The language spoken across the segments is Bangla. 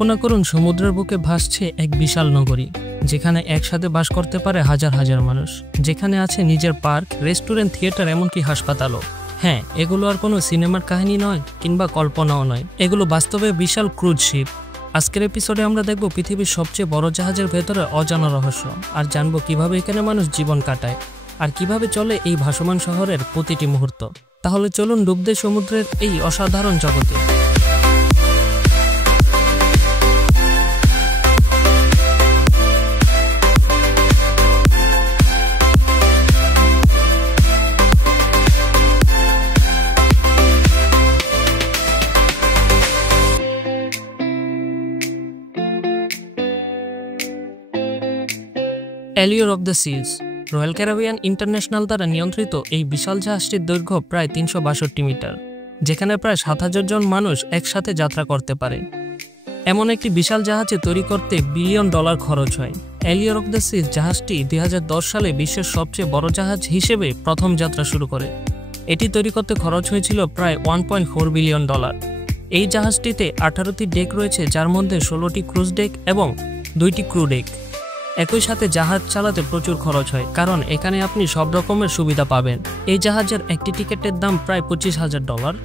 কল্পনা করুন সমুদ্রের বুকে ভাসছে এক বিশাল নগরী, যেখানে একসাথে বাস করতে পারে হাজার হাজার মানুষ, যেখানে আছে নিজের পার্ক, রেস্টুরেন্ট, থিয়েটার, এমনকি হাসপাতালও। হ্যাঁ, এগুলো আর কোনো সিনেমার কাহিনী নয় কিংবা কল্পনাও নয়, এগুলো বাস্তবে বিশাল ক্রুজ শিপ। আজকের এপিসোডে আমরা দেখব পৃথিবীর সবচেয়ে বড় জাহাজের ভেতরে অজানা রহস্য, আর জানবো কিভাবে এখানে মানুষ জীবন কাটায় আর কিভাবে চলে এই ভাসমান শহরের প্রতিটি মুহূর্ত। তাহলে চলুন ডুব দেই সমুদ্রের এই অসাধারণ জগতে। Allure of the Seas Royal Caribbean International দ্বারা নিয়ন্ত্রিত এই বিশাল জাহাজটির দৈর্ঘ্য প্রায় ৩৬২ মিটার, যেখানে প্রায় ৭,০০০ জন মানুষ একসাথে যাত্রা করতে পারে। এমন একটি বিশাল জাহাজে তৈরি করতে $1 বিলিয়ন খরচ হয়। অ্যালিওর অফ দ্য সিজ জাহাজটি ২০১০ সালে বিশ্বের সবচেয়ে বড় জাহাজ হিসেবে প্রথম যাত্রা শুরু করে। এটি তৈরি করতে খরচ হয়েছিল প্রায় $1.4 বিলিয়ন। এই জাহাজটিতে ১৮টি ডেক রয়েছে, যার মধ্যে ১৬টি ক্রুজ ডেক এবং ২টি ক্রু ডেক। একই সাথে জাহাজ চালাতে প্রচুর খরচ হয়, কারণ এখানে আপনি সব রকমের সুবিধা পাবেন। এই জাহাজের একটি টিকিটের দাম প্রায় $২৫,০০০।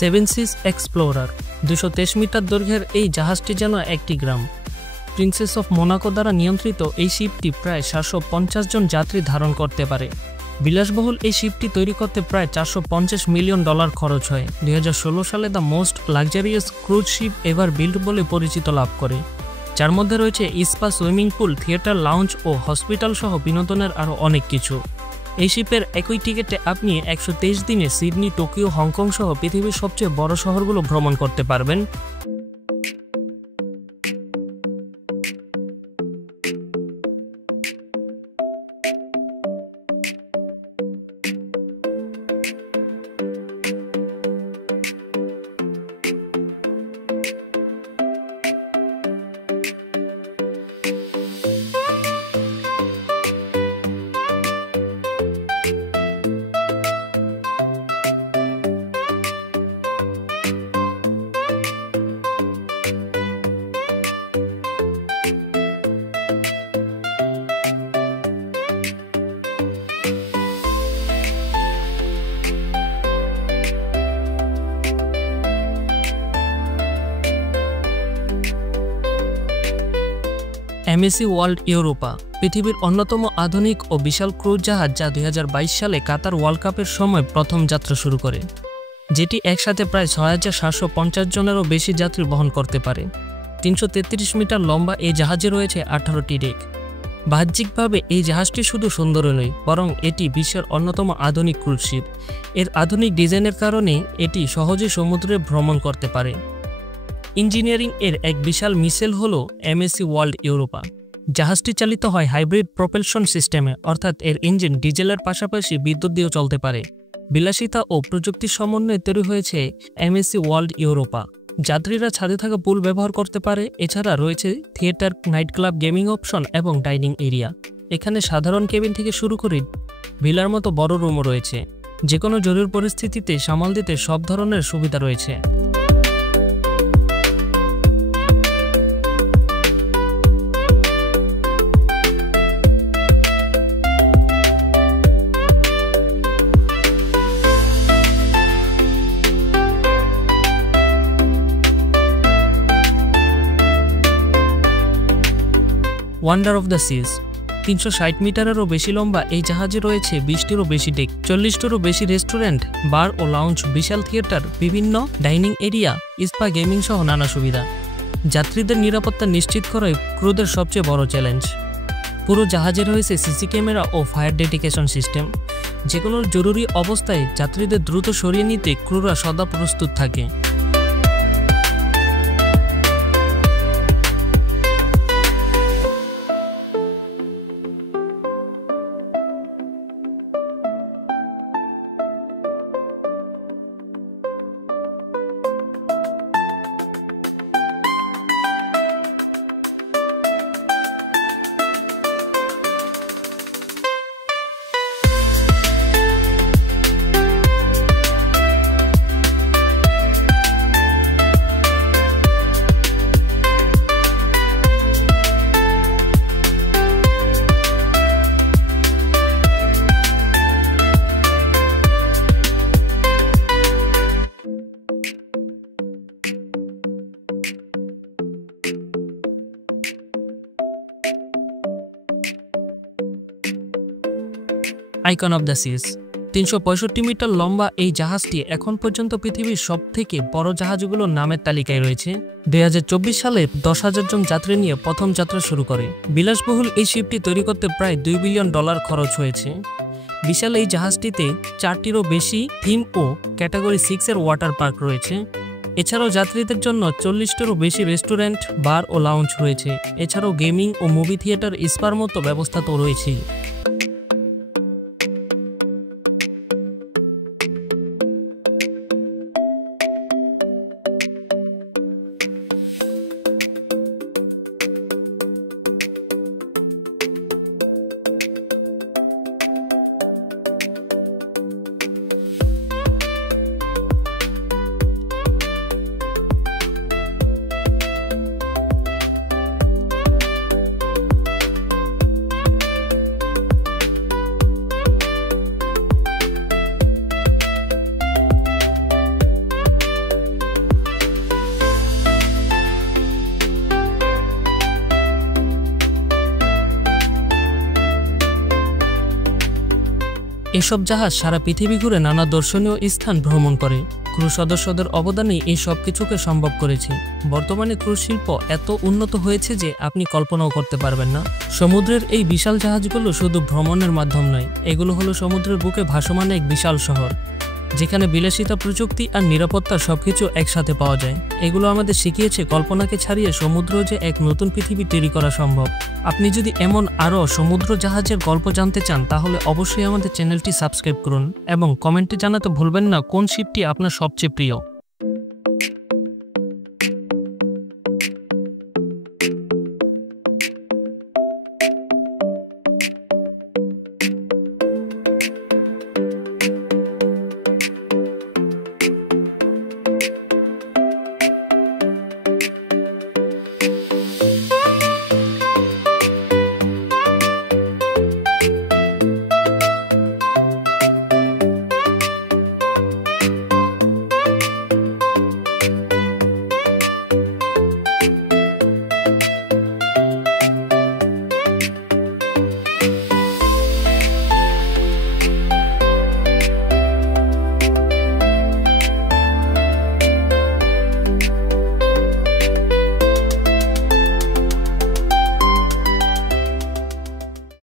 সেভেন সিজ এক্সপ্লোরার ২২৩ মিটার দৈর্ঘ্যের এই জাহাজটি যেন একটি গ্রাম। প্রিন্সেস অফ মোনাকো দ্বারা নিয়ন্ত্রিত এই শিপটি প্রায় ৭৫০ জন যাত্রী ধারণ করতে পারে। বিলাসবহুল এই শিপটি তৈরি করতে প্রায় $৪৫০ মিলিয়ন খরচ হয়। ২০১৬ সালে the most luxurious cruise ship ever build বলে পরিচিত লাভ করে, যার মধ্যে রয়েছে spa, swimming pool, theatre, lounge ও হসপিটাল সহ বিনোদনের আরও অনেক কিছু। এই শিপের একই টিকিটে আপনি ১২৩ দিনে সিডনি, টোকিও, হংকং সহ পৃথিবীর সবচেয়ে বড় শহরগুলো ভ্রমণ করতে পারবেন। এমএসি ওয়ার্ল্ড ইউরোপা পৃথিবীর অন্যতম আধুনিক ও বিশাল ক্রুজ জাহাজ, যা ২০২২ সালে কাতার ওয়ার্ল্ড কাপের সময় প্রথম যাত্রা শুরু করে, যেটি একসাথে প্রায় ৬,৭৫০ জনেরও বেশি যাত্রী বহন করতে পারে। ৩৩৩ মিটার লম্বা এই জাহাজে রয়েছে ১৮টি ডেক। বাহ্যিকভাবে এই জাহাজটি শুধু সুন্দর নয়, বরং এটি বিশ্বের অন্যতম আধুনিক ক্রুজ শিপ। এর আধুনিক ডিজাইনের কারণে এটি সহজে সমুদ্রে ভ্রমণ করতে পারে। ইঞ্জিনিয়ারিং এর এক বিশাল মিশেল হল এমএসি ওয়ার্ল্ড ইউরোপা। জাহাজটি চালিত হয় হাইব্রিড প্রপেলশন সিস্টেমে, অর্থাৎ এর ইঞ্জিন ডিজেলের পাশাপাশি বিদ্যুৎ দিয়েও চলতে পারে। বিলাসিতা ও প্রযুক্তির সমন্বয়ে তৈরি হয়েছে এমএসি ওয়ার্ল্ড ইউরোপা। যাত্রীরা ছাদে থাকা পুল ব্যবহার করতে পারে। এছাড়া রয়েছে theatre, night club, gaming option এবং ডাইনিং এরিয়া। এখানে সাধারণ কেবিন থেকে শুরু করে ভিলার মতো বড় রুমও রয়েছে। যে কোনো জরুরি পরিস্থিতিতে সামাল দিতে সব ধরনের সুবিধা রয়েছে। ওয়ান্ডার অফ দ্য সিজ ৩৬০ মিটারেরও বেশি লম্বা এই জাহাজে রয়েছে ২০টিরও বেশি ডেক, ৪০টিরও বেশি রেস্টুরেন্ট, বার ও লাউঞ্জ, বিশাল থিয়েটার, বিভিন্ন ডাইনিং এরিয়া, স্পা, গেমিং সহ নানা সুবিধা। যাত্রীদের নিরাপত্তা নিশ্চিত করাই ক্রুদের সবচেয়ে বড় চ্যালেঞ্জ। পুরো জাহাজে রয়েছে সিসি ক্যামেরা ও ফায়ার ডেটেকশন সিস্টেম। যে কোনো জরুরি অবস্থায় যাত্রীদের দ্রুত সরিয়ে নিতে ক্রুরা সদা প্রস্তুত থাকে। Icon of the seas. 365 metre লম্বা এই জাহাজটি এখন পর্যন্ত পৃথিবীর সবথেকে বড় জাহাজগুলোর নামের তালিকায় রয়েছে। 2024 সালে 10,000 জন যাত্রী নিয়ে প্রথম যাত্রা শুরু করে। বিলাসবহুল এই শিপটি তৈরি করতে প্রায় $2 বিলিয়ন খরচ হয়েছে। বিশাল এই জাহাজটিতে 4টিরও বেশি থিম ও ক্যাটাগরি 6 এর ওয়াটার পার্ক রয়েছে। এছাড়াও যাত্রীদের জন্য 40টিরও বেশি রেস্টুরেন্ট, বার ও লাউঞ্জ রয়েছে। এছাড়াও গেমিং ও মুভি থিয়েটার, স্পার মতো ব্যবস্থা তো রয়েছে। এসব জাহাজ সারা পৃথিবী ঘুরে নানা দর্শনীয় স্থান ভ্রমণ করে। ক্রু সদস্যদের অবদানেই এই সব কিছুকে সম্ভব করেছে। বর্তমানে ক্রুজ শিল্প এত উন্নত হয়েছে যে আপনি কল্পনাও করতে পারবেন না। সমুদ্রের এই বিশাল জাহাজগুলো শুধু ভ্রমণের মাধ্যম নয়, এগুলো হলো সমুদ্রের বুকে ভাসমান এক বিশাল শহর, যেখানে বিলাসিতা, প্রযুক্তি আর নিরাপত্তা সবকিছু একসাথে পাওয়া যায়। এগুলো আমাদের শিখিয়েছে কল্পনাকে ছাড়িয়ে সমুদ্র যে এক নতুন পৃথিবী তৈরি করা সম্ভব। আপনি যদি এমন আরও সমুদ্র জাহাজের গল্প জানতে চান তাহলে অবশ্যই আমাদের চ্যানেলটি সাবস্ক্রাইব করুন এবং কমেন্টে জানাতে ভুলবেন না কোন শিপটি আপনার সবচেয়ে প্রিয়।